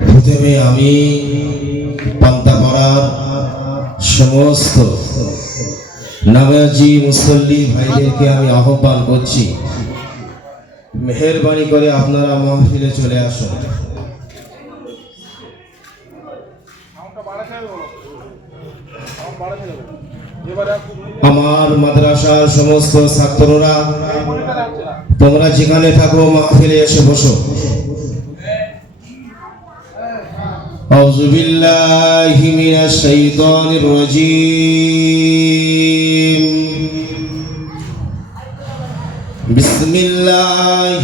প্রথমে আমি পান্তা করার সমস্ত নামাজি মুসল্লি ভাইদেরকে আমি আহ্বান করছি। মেহরবানি করে আপনারা মন ফিরে চলে আসুন। বাড়াতে আমার মাদ্রাসার সমস্ত ছাত্ররা তোমরা যেখানে থাকো মাহফিলে এসে বসো أعوذ بالله من الشيطان الرجيم بسم الله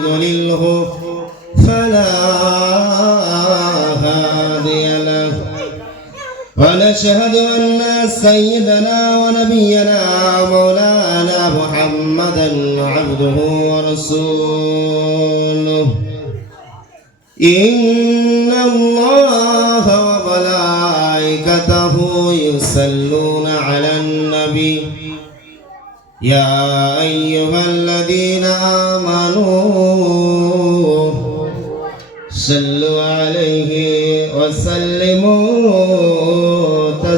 ونشهد أن سيدنا ونبينا مولانا محمدا عبده ورسوله. إن الله وملائكته يصلون على النبي. يا أيها الذين آمنوا صلوا عليه وسلموا.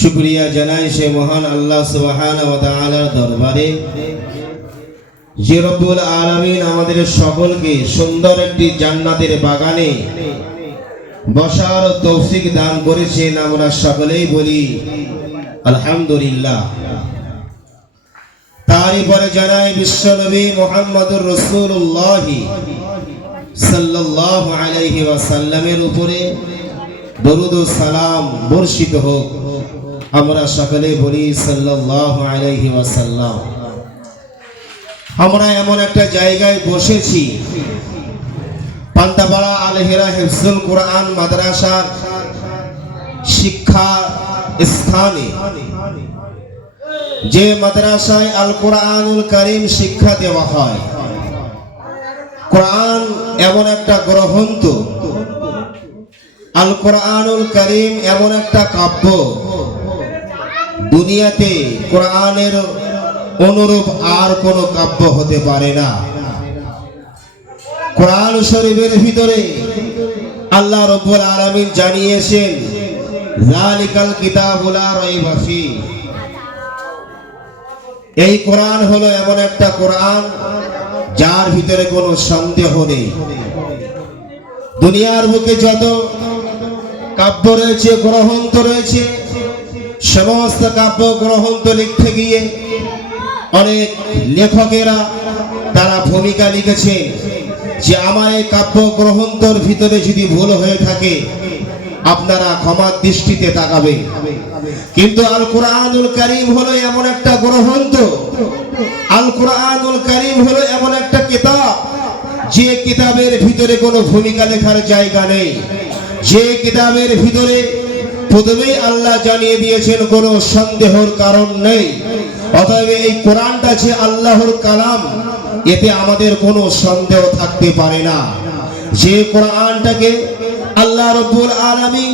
শুক্রিয়া জানাই সে মহান আল্লাহ সুবহানাহু ওয়া তাআলার দরবারে। যে রব্বুল আলামিন আমাদের সকলকে সুন্দর একটি জান্নাতের বাগানে বসার তৌফিক দান করেছেন আমরা সকলেই বলি, আলহামদুলিল্লাহ। তারই পরে জানাই বিশ্বনবী মোহাম্মদুর রসুল্লাহ সাল্লাল্লাহু আলাইহি ওয়াসাল্লামের উপরে দরুদ ও সালাম বর্ষিত হোক। আমরা সকলে বলি সাল্লাল্লাহু আলাইহি ওয়াসাল্লাম। আমরা এমন একটা জায়গায় বসেছি। পান্তাপাড়া আলহেরা হেফজুল কোরআন মাদ্রাসার শিক্ষা স্থানে। যে মাদ্রাসায় আল কোরআনুল করিম শিক্ষা দেওয়া হয়। কোরআন এমন একটা গ্রন্থ। আল কোরআনুল করিম এমন একটা কাব্য। দুনিয়াতে কোরআনের অনুরূপ আর কোনো কাব্য হতে পারে না। কোরআন শরীফের ভিতরে আল্লাহ রব্বুল আলামিন জানিয়েছেন জালিকাল কিতাবুল লা এই কোরআন হলো এমন একটা কোরআন যার ভিতরে কোনো সন্দেহ নেই। দুনিয়ার বুকে যত কাব্য রয়েছে, গ্রন্থ রয়েছে সমস্ত কাব্য গ্রন্থ লিখতে গিয়ে অনেক লেখকেরা তারা ভূমিকা লিখেছে যে আমার এই কাব্য গ্রন্থর ভিতরে যদি ভুল হয়ে থাকে, আপনারা ক্ষমার দৃষ্টিতে তাকাবে। কিন্তু আল কোরআনুল করিম হলো এমন একটা গ্রন্থ আল কোরআনুল করিম হলো এমন একটা কিতাব যে কিতাবের ভিতরে কোনো ভূমিকা লেখার জায়গা নেই। যে কিতাবের ভিতরে প্রথমেই আল্লাহ জানিয়ে দিয়েছেন, কোনো সন্দেহর কারণ নেই। অতএব এই কোরআনটা যে আল্লাহর কালাম, এতে আমাদের কোনো সন্দেহ থাকতে পারে না। যে কোরআনটাকে আল্লাহ রব্বুল আলামিন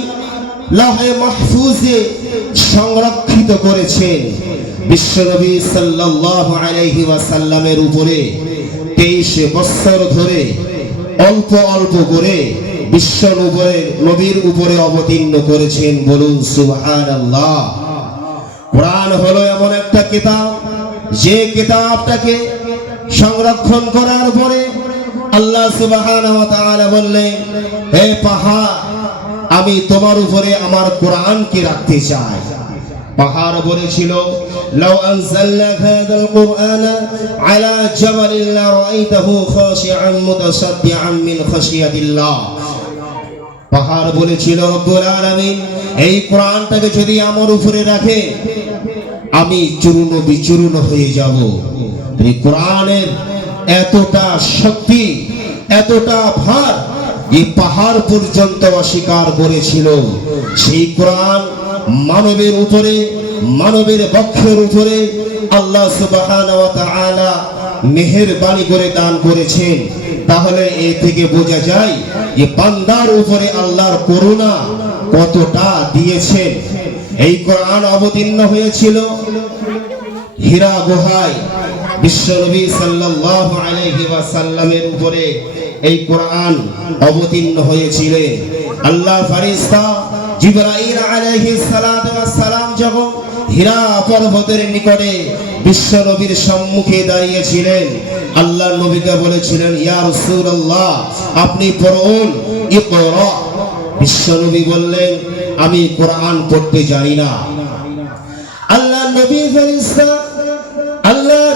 লাহে মাহফুজে সংরক্ষিত করেছেন বিশ্বনবী সাল্লাল্লাহু আলাইহি ওয়াসাল্লামের উপরে তেইশ বছর ধরে অল্প অল্প করে বিশ্ব উপরে নবীর উপরে অবতীর্ণ করেছেন বলুন সুবহানাল্লাহ কোরআন হলো এমন একটা কিতাব যে কিতাবটাকে সংরক্ষণ করার পরে আল্লাহ সুবহানাহু ওয়া তাআলা বললেন হে পাহাড় আমি তোমার উপরে আমার কোরআনকে রাখতে চাই পাহাড় বলেছিল لو أنزلنا هذا القرآن على جبل لرأيته خاشعا متصدعا من خشية الله পাহাড় বলেছিল, রব্বুল আলামিন, এই কোরআনটাকে যদি আমার উপরে রাখে, আমি চূর্ণ বিচূর্ণ হয়ে যাব। এই কোরআনের এতটা শক্তি, এতটা ভার এই পাহাড় পর্যন্ত অস্বীকার করেছিল। সেই কোরআন মানবের উপরে, মানবের বক্ষের উপরে আল্লাহ তাআলা মেহেরবানি করে দান করেছেন। তাহলে এ থেকে বোঝা যায় যে বান্দার উপরে আল্লাহর করুণা কতটা দিয়েছেন। এই কোরআন অবতীর্ণ হয়েছিল হীরা গুহায় বিশ্বনবী সাল্লাল্লাহু আলাইহি ওয়াসাল্লামের উপরে এই কোরআন অবতীর্ণ হয়েছিলেন। আল্লাহ ফারিস্তা জিবরাইল আলাইহিস সালাম যখন হীরা পর্বতের নিকটে বিশ্ব নবীর সম্মুখে দাঁড়িয়েছিলেন। আল্লাহ নবীকে বলেছিলেন আপনি পড়ুন, ইকরা। বিশ্বনবী বললেন, আমি কোরআন পড়তে জানি না। আল্লাহ নবী আল্লাহর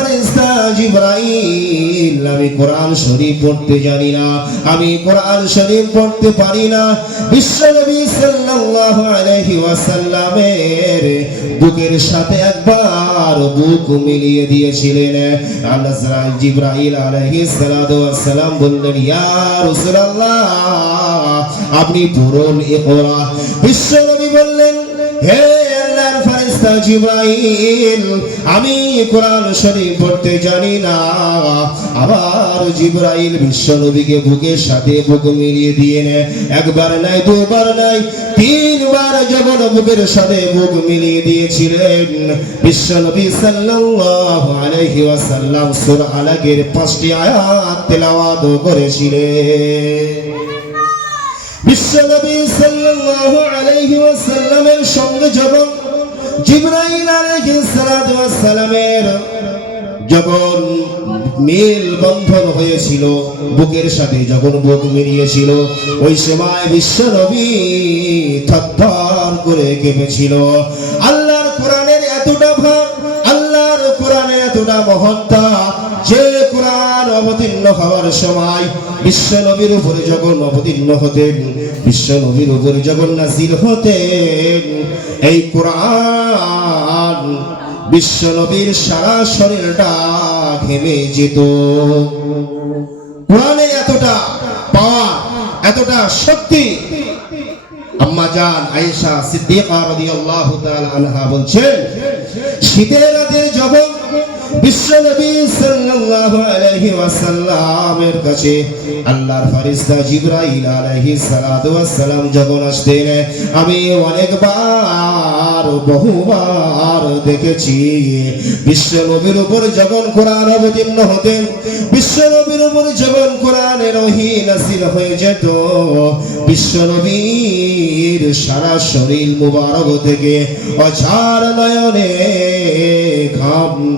জিবরাইল, আমি কোরআন শরীফ পড়তে জানি না, আমি কোরআন শরীফ পড়তে পারি না। বিশ্বনবী সাল্লাল্লাহু আলাইহি ওয়াসাল্লামের বুকের সাথে একবার বুক মিলিয়ে দিয়েছিলেন। আল্লাহ জিবরাইল আলাইহিস সালাতু বললেন, ইয়া রাসূলুল্লাহ, আপনি পড়ুন ইকরা বিশ্বনবী বললেন, হে ফেরেশতা জিবরাইল, আমি কোরআন শরীফ পড়তে জানি না। আবার জিবরাইল বিশ্বনবীকে বুকের সাথে বুক মিলিয়ে দিয়ে নে একবার নাই, দুবার নাই, তিনবার যখন বুকের সাথে বুক মিলিয়ে দিয়েছিলেন বিশ্বনবী সাল্লাল্লাহু আলাইহি ওয়াসাল্লাম সূরা আলাগের পাঁচটি আয়াত তেলাওয়াত করেছিলেন। বিশ্বনবী সাল্লাল্লাহু আলাইহি ওয়াসাল্লামের সঙ্গে যখন জিবরাইল আলাইহিস সালাতু ওয়াস সালামের যখন মেল বন্ধন হয়েছিল, বুকের সাথে যখন বুক মিলিয়েছিল, ওই সময় বিশ্বনবী থরথর করে কেঁপেছিল। আল্লাহর হওয়ার সময় বিশ্ব নবীর উপরে যখন অবতীর্ণ হতেন বিশ্ব নবীর উপরে যখন নাজির হতেন এই কোরআন বিশ্ব নবীর সারা শরীরটা ঘেমে যেত। কোরআনে এতটা পাওয়ার, এতটা শক্তি, আম্মা জান আয়েশা সিদ্দিকা রাদিয়াল্লাহু তাআলা আনহা বলছেন, শীতের রাতে যখন আমি অনেকবার বহুবার দেখেছি বিশ্বনবীর উপর যখন কোরআন অবতীর্ণ হতেন, বিশ্বনবীর উপর যখন কোরআনের ওহী হয়ে যেত, বিশ্বনবীর সারা শরীর মুবারক থেকে অঝার নয়নে ঘাম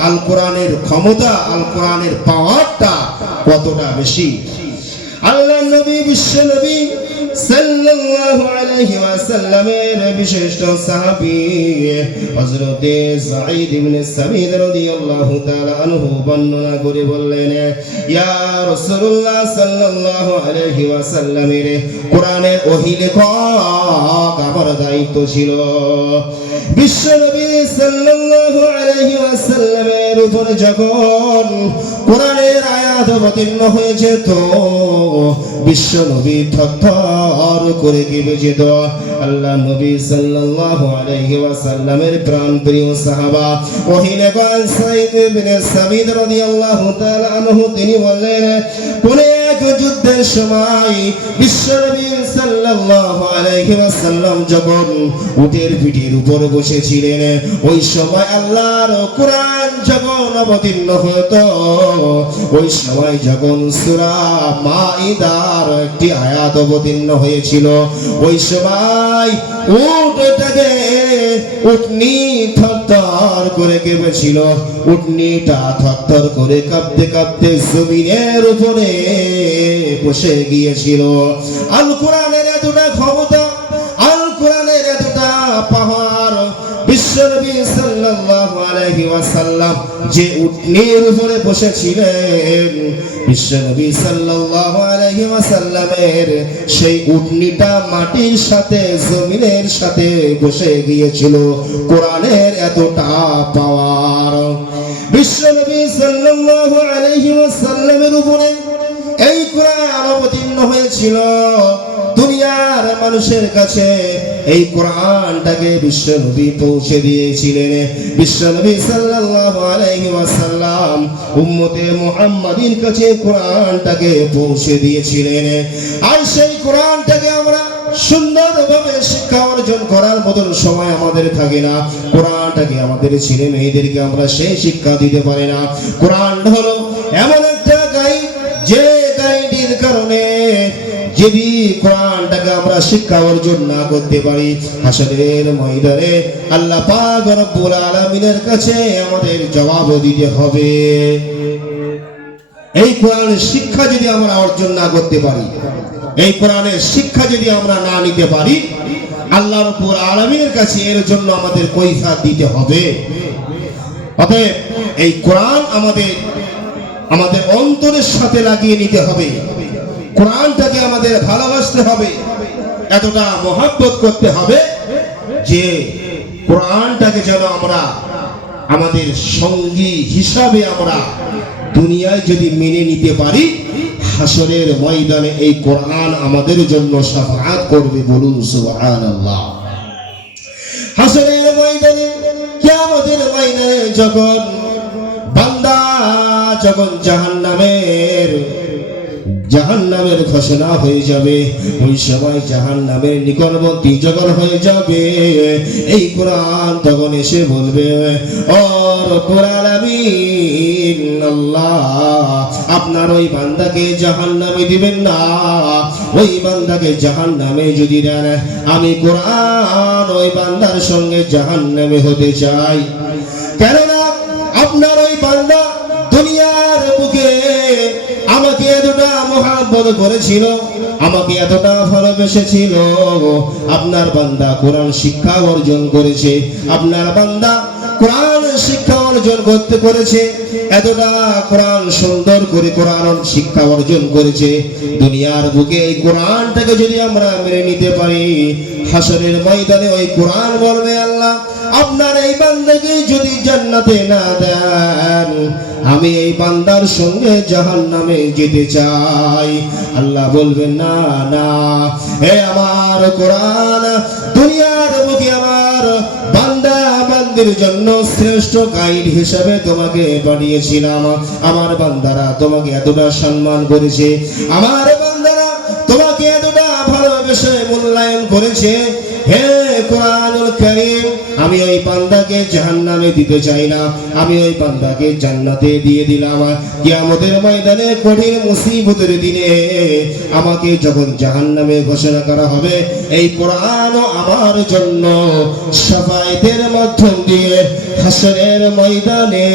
আল কোরআনের ক্ষমতা আল কোরআনের পাওয়ারটা কতটা বেশি? আল্লাহ নবী বিশ্ব নবী সাল্লাল্লাহু আলাইহি ওয়াসাল্লামের বিশিষ্ট সাহাবী হযরত সাঈদ ইবনে সামিদ রাদিয়াল্লাহু তাআলা আনহু বর্ণনা করে বললেন, ইয়া রাসূলুল্লাহ সাল্লাল্লাহু আলাইহি ওয়াসাল্লামের কোরআনের ওহী লেখক আমার দায়িত্ব ছিল। বিশ্বনবী সাল্লাল্লাহু আলাইহি ওয়াসাল্লামের উপরে যখন কোরআনের আয়াত অবতীর্ণ হয়েছে, তো বিশ্বনবী থরথর করে কেঁপে যেত আল্লাহ নবী সাল্লাল্লাহু আলাইহি ওয়াসাল্লামের প্রাণ প্রিয় সাহাবা ওহিনে গান সাইদ ইবনে সাবিদ রাদিয়াল্লাহু তাআলা আনহু, তিনি বললেন কোন এক যুদ্ধের সময় বিশ্বনবী সাল্লাল্লাহু আলাইহি ওয়াসাল্লাম যখন উটের পিঠের উপর বসেছিলেন, ওই সময় আল্লাহর কোরআন যখন অবতীর্ণ হতো ওই সময় যখন সূরা মাইদার একটি আয়াত অবতীর্ণ হয়েছিল, ওই সময় উটটাকে উটনি থরথর করে কেঁপেছিল। উটনিটা থরথর করে কাঁপতে কাঁপতে জমিনের উপরে বসে গিয়েছিল। আল কোরআনের এতটা ক্ষমতা, আল কোরআনের এতটা পাহাড় বিশ্বনবী সাল্লাল্লাহু ওয়াসাল্লাম যে উটনির উপরে বসেছিলেন বিশ্বনবী সাল্লাল্লাহু আলাইহি ওয়াসাল্লামের সেই উটনিটা মাটির সাথে, জমিনের সাথে বসে গিয়েছিল। কোরআনের এতটা পাওয়ার। বিশ্বনবী সাল্লাল্লাহু আলাইহি ওয়াসাল্লামের উপরে এই কোরআন অবতীর্ণ হয়েছিল। দুনিয়ার মানুষের কাছে এই কোরআনটাকে বিশ্বনবী পৌঁছে দিয়েছিলেন। বিশ্বনবী সাল্লাল্লাহু আলাইহি ওয়াসাল্লাম উম্মতে মুহাম্মাদির কাছে কোরআনটাকে পৌঁছে দিয়েছিলেন। আর সেই কোরআনটাকে আমরা সুন্দরভাবে শিক্ষা অর্জন করার মতন সময় আমাদের থাকে না। কোরআনটাকে আমাদের ছেলে মেয়েদেরকে আমরা সেই শিক্ষা দিতে পারি না। কোরআন হলো এমন যদি কোরআনটাকে আমরা শিক্ষা অর্জন না করতে পারি হাসরের ময়দানে আল্লাহ পাক রব্বুল আলামিনের কাছে আমাদের জবাব দিতে হবে। এই কোরআনের শিক্ষা যদি আমরা অর্জন না করতে পারি, এই কোরআনের শিক্ষা যদি আমরা না নিতে পারি, আল্লাহ রব্বুল আলামিনের কাছে এর জন্য আমাদের কৈফাত দিতে হবে। অতএব এই কোরআন আমাদের আমাদের অন্তরের সাথে লাগিয়ে নিতে হবে। কোরআনটাকে আমাদের ভালোবাসতে হবে, এতটা মহাব্বত করতে হবে যে কোরআনটাকে যেন আমরা আমাদের সঙ্গী হিসাবে আমরা দুনিয়ায় যদি মেনে নিতে পারি হাসরের ময়দানে এই কোরআন আমাদের জন্য সাফাত করবে বলুন সুবহানাল্লাহ। হাসরের ময়দানে, কিয়ামতের ময়দানে যখন বান্দা, যখন জাহান্নামের জাহান্নামের ঘোষণা হয়ে যাবে। ওই সময় জাহান্নামের নিকটবর্তী যখন হয়ে যাবে। এই কোরআন তখন এসে বলবে আপনার ওই বান্দাকে জাহান্নামে দিবেন না। ওই বান্দাকে জাহান্নামে যদি দেন, আমি কোরআন ওই বান্দার সঙ্গে জাহান্নামে হতে চাই। কেননা আপনার ওই বান্দা মহাব্বত করেছিল আমাকে এতটা ভালোবেসেছিল। আপনার বান্দা কোরআন শিক্ষা অর্জন করেছে। আপনার বান্দা কোরআন শিক্ষা অর্জন করতে করেছে এতটা কোরআন সুন্দর করে কোরআন শিক্ষা অর্জন করেছে। দুনিয়ার বুকে এই কোরআনটাকে যদি আমরা মেনে নিতে পারি, হাসরের ময়দানে ওই কোরআন বলবে আল্লাহ, আপনার এই বান্দাকে যদি জান্নাতে না দেন, আমি এই বান্দার সঙ্গে জাহান নামে যেতে চাই। আল্লাহ বলবেন, না না হে আমার কোরআন দুনিয়ার বান্দা বান্দির জন্য শ্রেষ্ঠ গাইড হিসেবে তোমাকে বানিয়েছিলাম। আমার বান্দারা তোমাকে এতটা সম্মান করেছে। আমার বান্দারা তোমাকে এতটা ভালোবেসে মূল্যায়ন করেছে। হে কোরআনুল কারীম আমি ওই বান্দাকে জাহান্নামে দিতে চাই না। আমি ওই বান্দাকে জান্নাতে দিয়ে দিলাম। কিয়ামতের ময়দানে কঠিন মুসিবতের দিনে আমাকে যখন জাহান্নামে ঘোষণা করা হবে, এই কোরআন আমার জন্য সাফায়েতের মাধ্যম দিয়ে হাসরের ময়দানে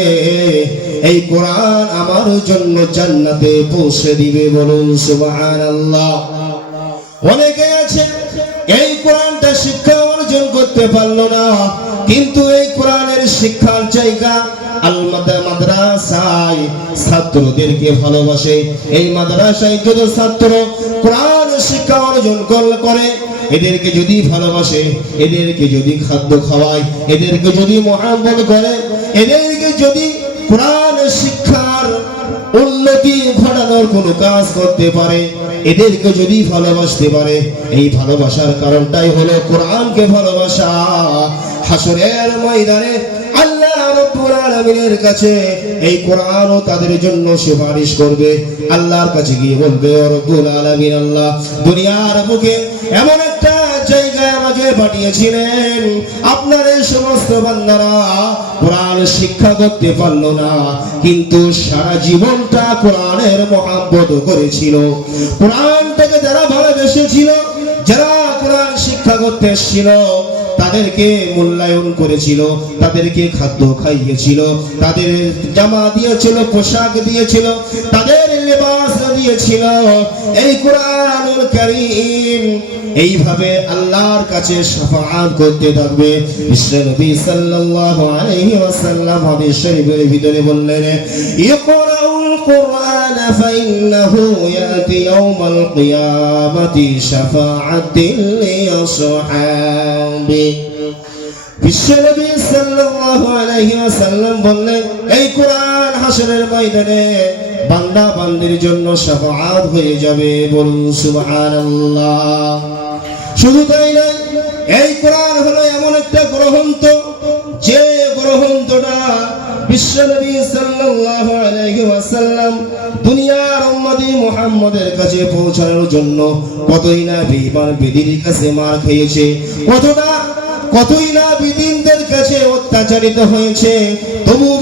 এই কোরআন আমার জন্য জান্নাতে পৌঁছে দিবে বলুন সুবহানাল্লাহ। অনেকে আছে এই কোরআনটা শিক্ষা অর্জন করতে পারল না। কিন্তু এই কোরআনের শিক্ষার জায়গা ছাত্র শিক্ষা অর্জন করে এদেরকে যদি ভালোবাসে, এদেরকে যদি খাদ্য খাওয়ায়, এদেরকে যদি মহাব্বত করে, এদেরকে যদি কোরআন শিক্ষার উন্নতি ঘটানোর কোনো কাজ করতে পারে, এদেরকে যদি ভালোবাসতে পারে, এই ভালোবাসার কারণটাই হলো কোরআনকে ভালোবাসা। হাসরের ময়দানে তাদের জন্য করবে। আল্লাহর কাছে গিয়ে বলবে এমন একটা জায়গায় আমাকে পাঠিয়েছিলেন। আপনার এই সমস্ত বান্দারা কোরআন শিক্ষা করতে পারল না, কিন্তু সারা জীবনটা কোরআনের মহাব্বত করেছিল। কোরআনটাকে যারা ভালোবেসেছিল, যারা কোরআন শিক্ষা করতে এসেছিল, তাদেরকে মূল্যায়ন করেছিল, তাদেরকে খাদ্য খাইয়েছিল, তাদের জামা দিয়েছিল, পোশাক দিয়েছিল, তাদের লেবাস দিয়েছিল। এই কোরআনুল কারীম এইভাবে আল্লাহর কাছে শাফাআত করতে থাকবে। সাল্লাল্লাহু আলাইহি ওয়াসাল্লাম হাদিস শরীফের ভিতরে বললেন ইকরাউল ফাইন্নাহু ইয়াতি ইয়াউমাল কিয়ামাতি বিশ্বনবী সাল্লাল্লাহু আলাইহি ওয়াসাল্লাম বললেন, এই কোরআন হাসরের ময়দানে বান্দা বান্দির জন্য শাফাআত হয়ে যাবে বলুন সুবহানাল্লাহ। শুধু তাই নয়, এই কোরআন হলো এমন একটা গ্রন্থ, যে গ্রন্থটা বিশ্বনবী সাল্লাল্লাহু আলাইহি ওয়াসাল্লাম দুনিয়ার উম্মতি মুহাম্মদের কাছে পৌঁছানোর জন্য কতই না বিমান বেদির কাছে মার খেয়েছে, কতটা, কতই না বিদিনদের কাছে অত্যাচারিত হয়েছে তবু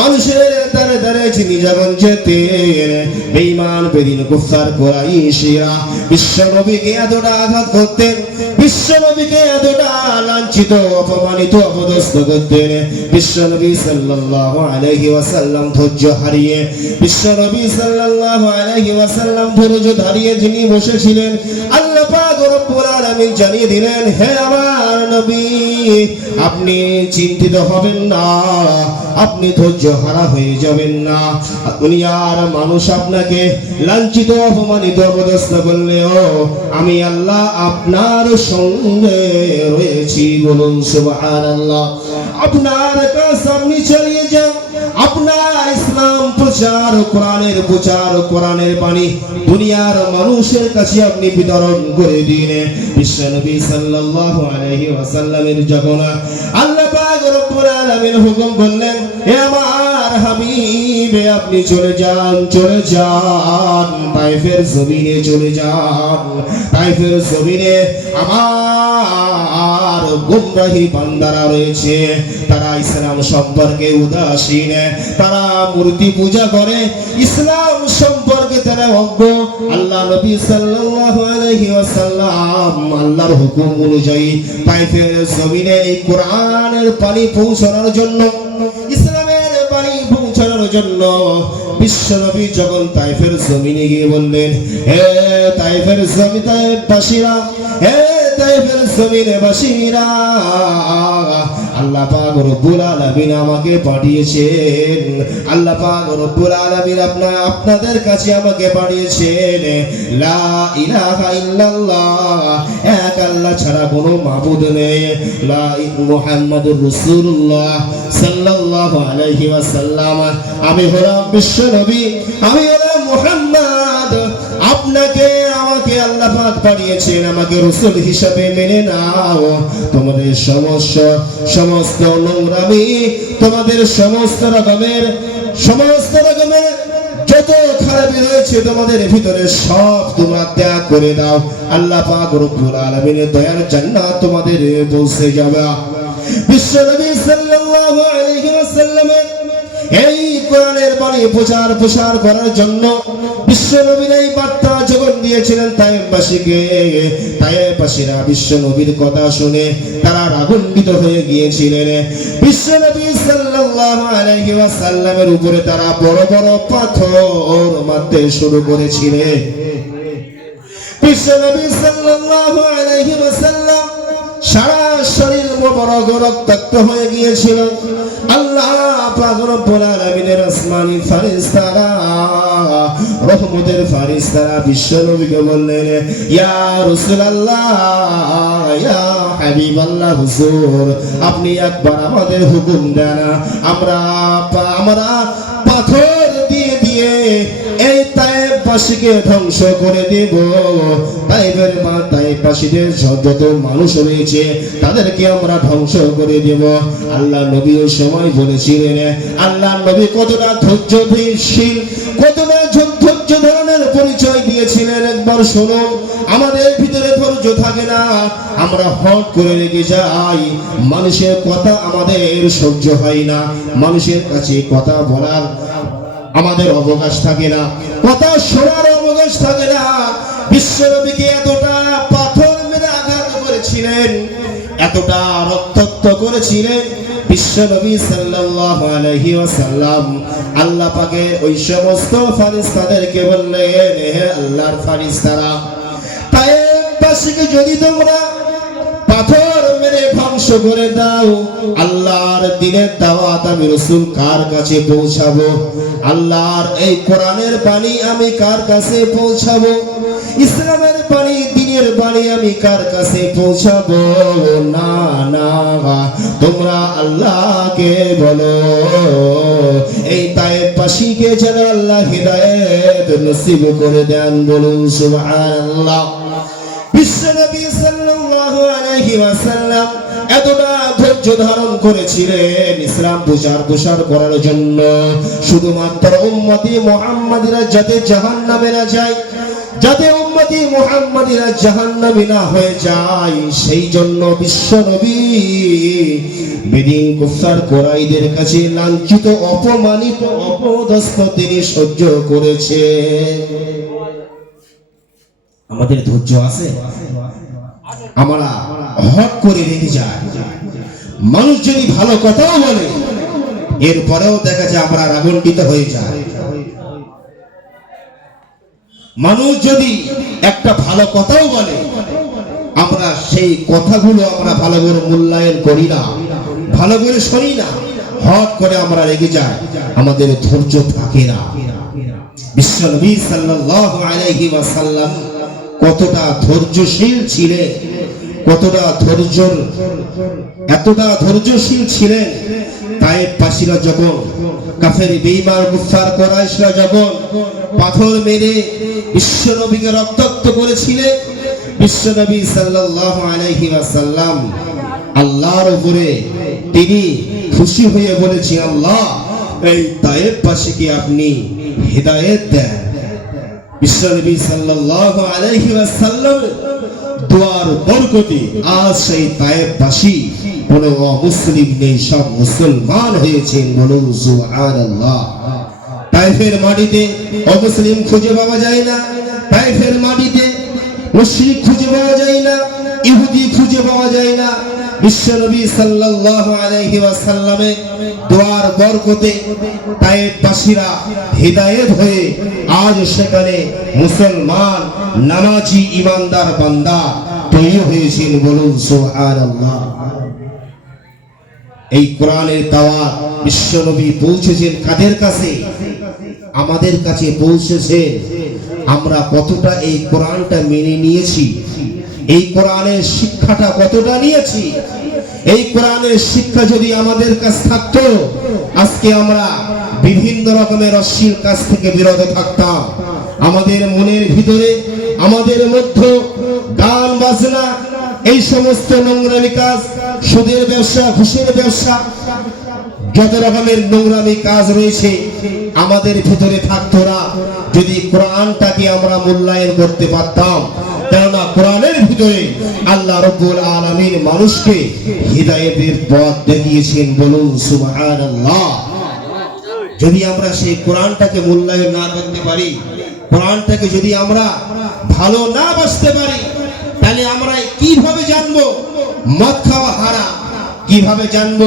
মানুষের দ্বারে দ্বারে যিনি যখন যেতেন। বেঈমান বেদিন কুফার কোরাইশিরা বিশ্বনবীকে এতটা আঘাত করতেন, বিশ্বনবীকে এতটা লাঞ্ছিত, অপমানিত, অপদস্থ করতেন। বিশ্বনবী সাল্লাল্লাহু আলাইহি ওয়াসাল্লাম ধৈর্য হারিয়ে, বিশ্বনবী সাল্লাল্লাহু আলাইহি ওয়াসাল্লাম ধৈর্য হারিয়ে যিনি বসেছিলেন, আল্লাহ আলামিন জানিয়ে দিলেন, হে আমার নবী, আপনি চিন্তিত হবেন না, আপনি ধৈর্য হারা হয়ে যাবেন না। দুনিয়ার মানুষ আপনাকে লাঞ্ছিত, অপমানিত, অপদস্থ করলেও আমি আল্লাহ আপনার সঙ্গে রয়েছি বলুন সুবহানাল্লাহ। আপনার কাছে আপনি চালিয়ে যান। প্রচার কোরআনের প্রচার কোরআনের বাণী দুনিয়ার মানুষের কাছে আপনি বিতরণ করে দিন। বিশ্বনবী সাল্লাল্লাহু আলাইহি ওয়াসাল্লামের যখন আল্লাহ পাক রব্বুল আলামিন হুকুম করলেন হে আমার হাবিব, আপনি চলে যান চলে যান। তাইফের জমিনে চলে যান। তাইফের জমিনে আমার গুমরাহি বান্দারা রয়েছে। তারা ইসলাম সম্পর্কে উদাসীন, তারা মূর্তি পূজা করে। ইসলাম সম্পর্কে তারা অজ্ঞ। আল্লাহ নবী সাল্লাল্লাহু আলাইহি ওয়াসাল্লাম আল্লাহর হুকুম অনুযায়ী তাইফের জমিনে এই কোরআনের পানি পৌঁছানোর জন্য জন্য বিশ্বনবী যখন তাইফের জমিনে গিয়ে বললেন, হে তাইফের জমি তাইফবাসীরা হে তাইফের জমিনে বাসীরা আল্লাহ পাক রব্বুল আলামিন আমাকে পাঠিয়েছেন। আল্লাহ পাক রব্বুল আলামিন আপনা আপনাদের কাছে আমাকে পাঠিয়েছেন। লা ইলাহা ইল্লাল্লাহ। এক আল্লাহ ছাড়া কোনো মাবুদ নেই। লা মুহাম্মাদুর রাসূলুল্লাহ সাল্লাল্লাহু আলাইহি ওয়াসাল্লাম। আমি হলাম বিশ্ব নবী, আমি হলাম মুহাম্মদ। আপনাকে পাক পাঠিয়েছেন, আমাকে রসুল হিসাবে মেনে নাও। তোমাদের সমস্ত সমস্ত নোংরামি, তোমাদের সমস্ত রকমের সমস্ত রকমের যত খারাপি রয়েছে তোমাদের ভিতরে সব তোমরা ত্যাগ করে দাও। আল্লাহ পাক রব্বুল আলামিনের দয়ার জান্নাত তোমাদের পৌঁছে যাবে। বিশ্বনবী সাল্লাল্লাহু আলাইহি ওয়াসাল্লামের এই কোরআনের বাণী প্রচার প্রসার করার জন্য বিশ্বনবীর উপরে তারা বড় বড় পাথর মারতে শুরু করেছিলেন। সারা শরীর মোবারক রক্তাক্ত হয়ে গিয়েছিল। আল্লাহ পাক আসমানি রহমতের ফেরেশতারা বিশ্বনবীকে বললেন, ইয়া রাসূলুল্লাহ, ইয়া হাবিবাল্লাহ হুজুর, আপনি একবার আমাদের হুকুম দেন। আমরা আমরা পাথর দিয়ে দিয়ে এই তাইবাসীকে ধ্বংস করে দেব। তাইবের মা তাইবাসীদের যত মানুষ রয়েছে, তাদেরকে আমরা ধ্বংস করে দেব। আল্লাহ নবী ওই সময় বলেছিলেন, আল্লাহ নবী কতটা ধৈর্যশীল, কতটা দিয়েছিলেন একবার, শুনুন। আমাদের ভিতরে ধৈর্য থাকে না। আমরা হট করে রেখে যাই। মানুষের কথা আমাদের সহ্য হয় না। মানুষের কাছে কথা বলার আমাদের অবকাশ থাকে না। কথা শোনার অবকাশ থাকে না। বিশ্বনবীকে এতটা পাথর মেরে আঘাত করেছিলেন। এতটা রক্তাক্ত করেছিলেন সাল্লাল্লাহু আলাইহি ওয়াসাল্লাম। আল্লাহ ওই সমস্ত ফারিস্তাদেরকে বললেন, হে আল্লাহর ফারিস্তারা যদি তোমরা পাথর মেরে ধ্বংস করে দাও, আল্লাহর দিনের দাওয়াত আমি রসুল কার কাছে পৌঁছাবো? আল্লাহর এই কোরআনের বাণী আমি কার কাছে পৌঁছাবো? ইসলামের বাণী দিনের বাণী আমি কার কাছে পৌঁছাবো? না না তোমরা আল্লাহকে বলো। এই তায়েব পাশিকে যেন আল্লাহ হৃদায়ত নসিব করে দেন, বলুন সুবহানাল্লাহ। বিশ্বনবী সাল্লাল্লাহু আলাইহি শুধুমাত্র উম্মতি মুহাম্মাদিরা যাতে না যায় যাতে উম্মতি মুহাম্মাদিরা জাহান্নামী না হয়ে যায় সেই জন্য বিশ্বনবী বেদিন কুফার কোরাইদের কাছে লাঞ্ছিত, অপমানিত, অপদস্থ তিনি সহ্য করেছেন। আমাদের ধৈর্য আছে? আমরা হট করে রেখে যাই। মানুষ যদি ভালো কথাও বলে, এরপরেও দেখা যায় আমরা রাগন্ডিত হয়ে যায় মানুষ যদি একটা ভালো কথাও বলে, আমরা সেই কথাগুলো আমরা ভালো করে মূল্যায়ন করি না, ভালো করে শুনি না, হট করে আমরা রেগে যাই, আমাদের ধৈর্য থাকে না। বিশ্বনবী সাল্লাল্লাহু আলাইহি ওয়াসাল্লাম কতটা ধৈর্যশীল ছিলেন, কতটা ধৈর্য এতটা ধৈর্যশীল ছিলেন তায়েব পাশিরা যখন, কাফের বেঈমান কুফার কোরাইশরা যখন পাথর মেরে বিশ্বনবীকে রক্তাক্ত করেছিলেন বিশ্বনবী সাল্লাল্লাহু আলাইহি ওয়াসাল্লাম। আল্লাহর উপরে তিনি খুশি হয়ে বলেছেন আল্লাহ, এই তায়েব পাশিকে আপনি হেদায়েত দেন। বিশ্বনবী সাল্লাল্লাহু আলাইহি ওয়াসাল্লাম আজ সেই তায়েববাসী কোন অমুসলিম নেই, সব মুসলমান হয়েছেন বলুন, সুবহানাল্লাহ। তাইফের মাটিতে অমুসলিম খুঁজে পাওয়া যায় না। তাইফের মাটিতে মুশরিক খুঁজে পাওয়া যায় না, ইহুদি খুঁজে পাওয়া যায় না। বিশ্বনবী সাল্লাল্লাহু আলাইহি ওয়াসাল্লামে দোয়ার বরকতে তায়েববাসীরা হিদায়াত হয়ে আজ সেখানে মুসলমান, নামাজি, ইমানদার বান্দা তৈরি হয়েছেন বলুন সুবহানাল্লাহ। এই কোরআনের দাওয়াত বিশ্বনবী পৌঁছেছেন কাদের কাছে? আমাদের কাছে পৌঁছেছে। আমরা কতটা এই কোরআনটা মেনে নিয়েছি? এই কোরআনের শিক্ষাটা কতটা নিয়েছি? এই কোরআনের শিক্ষা যদি আমাদের কাছে থাকতো, আজকে আমরা বিভিন্ন রকমের অশ্লীল কাজ থেকে বিরত থাকতাম। আমাদের মনের ভিতরে, আমাদের মধ্যে গান, বাজনা, এই সমস্ত নোংরামি কাজ, সুদের ব্যবসা, ঘুষের ব্যবসা যত রকমের নোংরামি কাজ রয়েছে, আমাদের ভিতরে থাকতো না। যদি কোরআনটাকে আমরা মূল্যায়ন করতে পারতাম, কেননা কোরআনের ভিতরে আল্লাহ রব্বুল আলামিন মানুষকে হৃদায়তের পথ দেখিয়েছেন বলুন, সুবহানাল্লাহ। যদি আমরা সেই কোরআনটাকে মূল্যায়ন না করতে পারি, কোরআনটাকে যদি আমরা ভালো না বাঁচতে পারি, তাহলে আমরা কীভাবে জানব? মদ খাওয়া হারাম। কীভাবে জানব?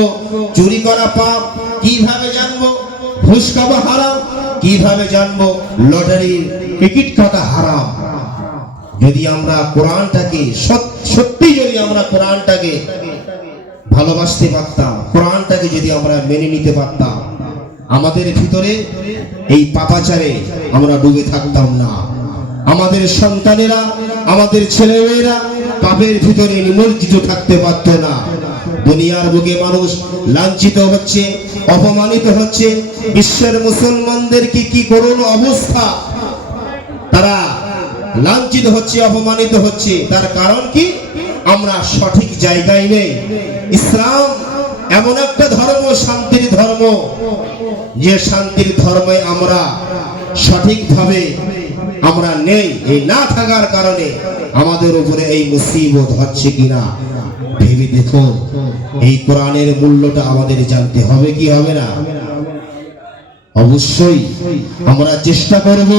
চুরি করা পাপ কীভাবে জানব? ঘুষ খাওয়া হারাম কীভাবে জানব? লটারির টিকিট কাটা হারাম। যদি আমরা কোরআনটাকে সত্যি যদি আমরা কোরআনটাকে ভালোবাসতে পারতাম, কোরআনটাকে যদি আমরা মেনে নিতে পারতাম, আমাদের ভিতরে এই পাপাচারে আমরা ডুবে থাকতাম না। আমাদের সন্তানেরা, আমাদের ছেলেমেয়েরা পাপের ভিতরে নিমজ্জিত থাকতে পারত না। দুনিয়ার বুকে মানুষ লাঞ্ছিত হচ্ছে, অপমানিত হচ্ছে। বিশ্বের মুসলমানদের কি কি করুণ অবস্থা? তারা লাঞ্ছিত হচ্ছে, অপমানিত হচ্ছে। তার কারণ কি? আমরা সঠিক জায়গায় নেই। ইসলাম এমন একটা ধর্ম, শান্তির ধর্ম। যে শান্তির ধর্মে আমরা সঠিকভাবে আমরা নেই। এই না থাকার কারণে আমাদের উপরে এই মুসিবত হচ্ছে কিনা? ভেবে দেখুন এই কোরআনের মূল্যটা আমাদের জানতে হবে কি হবে না? অবশ্যই আমরা চেষ্টা করব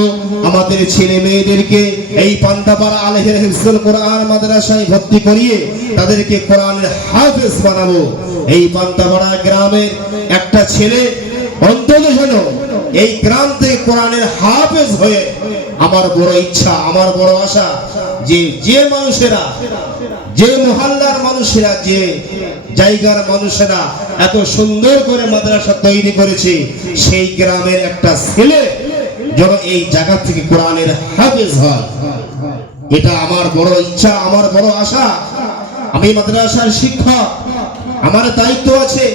আমাদের ছেলে মেয়েদেরকে এই পান্তাপাড়া আলহের হিফজুল কোরআন মাদ্রাসায় ভর্তি করিয়ে তাদেরকে কোরআনের হাফেজ বানাবো। এই পান্তাপাড়া গ্রামের একটা ছেলে অন্তত যেন এই গ্রাম থেকে কোরআনের হাফেজ হয়ে আমার বড় ইচ্ছা, আমার বড় আশা যে যে মানুষেরা যে মহল্লার মানুষেরা, যে জায়গার মানুষেরা এত সুন্দর করে মাদ্রাসা তৈরি করেছে, সেই গ্রামের একটা ছেলে যেন এই জায়গা থেকে কোরআনের হাফেজ হয়। এটা আমার বড় ইচ্ছা, আমার বড় আশা। আমি মাদ্রাসার শিক্ষক, আমার দায়িত্ব আছে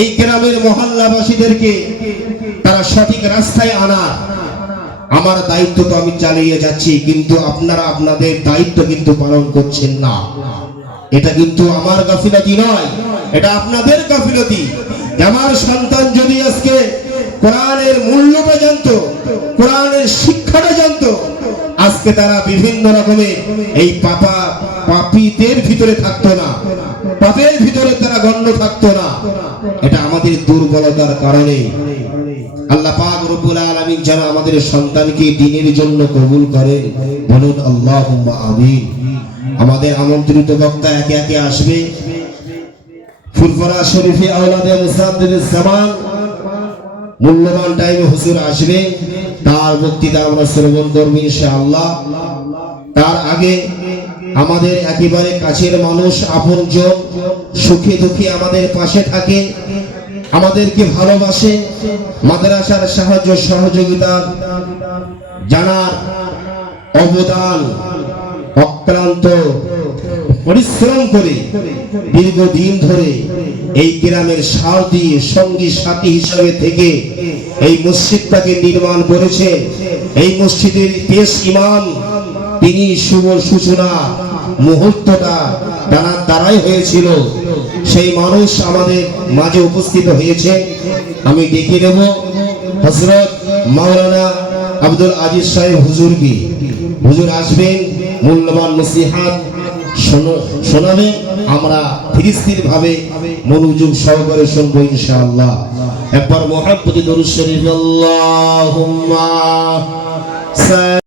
এই গ্রামের মহল্লাবাসীদেরকে তারা সঠিক রাস্তায় আনার। আমার দায়িত্ব তো আমি চালিয়ে যাচ্ছি, কিন্তু আপনারা আপনাদের দায়িত্ব কিন্তু পালন করছেন না। এটা কিন্তু আমার গাফিলতি নয়, এটা আপনাদের গাফিলতি। আমার সন্তান যদি আজকে কোরআনের মূল্যটা জানতো, কোরআনের শিক্ষাটা জানতো, আজকে তারা বিভিন্ন রকমের এই পাপা, পাপীদের ভিতরে থাকতো না, পাপের ভিতরে তারা গণ্য থাকতো না। এটা আমাদের দুর্বলতার কারণে। আল্লাহ পাক রব্বুল আলামিন যেন আমাদের সন্তানকে দিনের জন্য কবুল করে বলুন, আল্লাহুম্মা আমিন। আমাদের আমন্ত্রিত বক্তা একে একে আসবে। ফুলফরা শরীফে আওলাদে মুসাদ্দিদ জামান। মূল্যবান টাইমে হুজুর আসবে। তার বক্তৃতা আমরা শ্রবণ করব ইনশাআল্লাহ। তার আগে আমাদের একেবারে কাছের মানুষ, আপনজন সুখে দুঃখে আমাদের পাশে থাকে। আমাদেরকে ভালোবাসে, মাদ্রাসার সাহায্য সহযোগিতা জানার অবদান অক্লান্ত পরিশ্রম করে দীর্ঘদিন ধরে এই গ্রামের সার দিয়ে সঙ্গী সাথী হিসাবে থেকে এই মসজিদটাকে নির্মাণ করেছে। এই মসজিদের দেশ ইমাম, তিনি শুভ সূচনা মুহূর্তটা তারা দ্বারাই হয়েছিল। সেই মানুষ আমাদের মাঝে উপস্থিত হয়েছে। আমি ডেকে নেব হজরত মাওলানা আব্দুল আজিজ সাহেব হুজুরকে। হুজুর আসবেন, মূল্যবান নসিহাত শোনাবে আমরা ফিরিস্তির ভাবে মনোযোগ সহকারে শুনব ইনশাআল্লাহ। একবার আল্লাহুম্মা সা-